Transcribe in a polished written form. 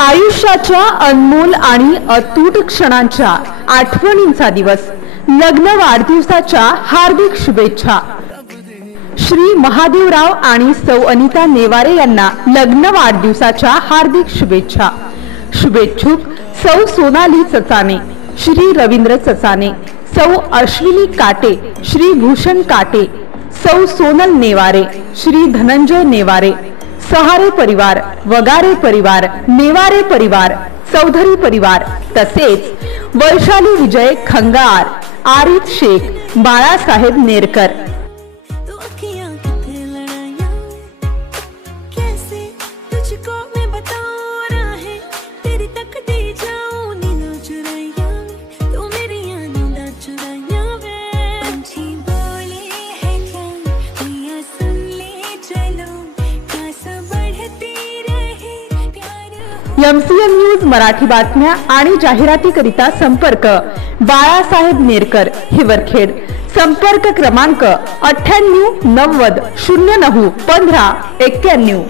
आयुष्याच्या अनमोल आणि अतूट क्षणांच्या आठवणींचा दिवस, लग्न वाढदिवसाच्या हार्दिक शुभेच्छा। श्री महादेवराव आणि सौ अनिता नेवारे यांना लग्न वाढदिवसाच्या हार्दिक शुभेच्छा। शुभेच्छुक सौ सोनाली चचाने, श्री रवींद्र चचाने, सौ अश्विनी काटे, श्री भूषण काटे, सौ सोनल नेवारे, श्री धनंजय नेवारे, सहारे परिवार, वगारे परिवार, नेवारे परिवार, चौधरी परिवार, तसेच वैशाली विजय खंगार, आरिफ शेख, बाळासाहेब नेरकर। MCN न्यूज मराठी बातम्या आणि जाहिरातीकरिता संपर्क बाळासाहेब नेरकर, हिवरखेड। संपर्क क्रमांक 98 90 09 15 91।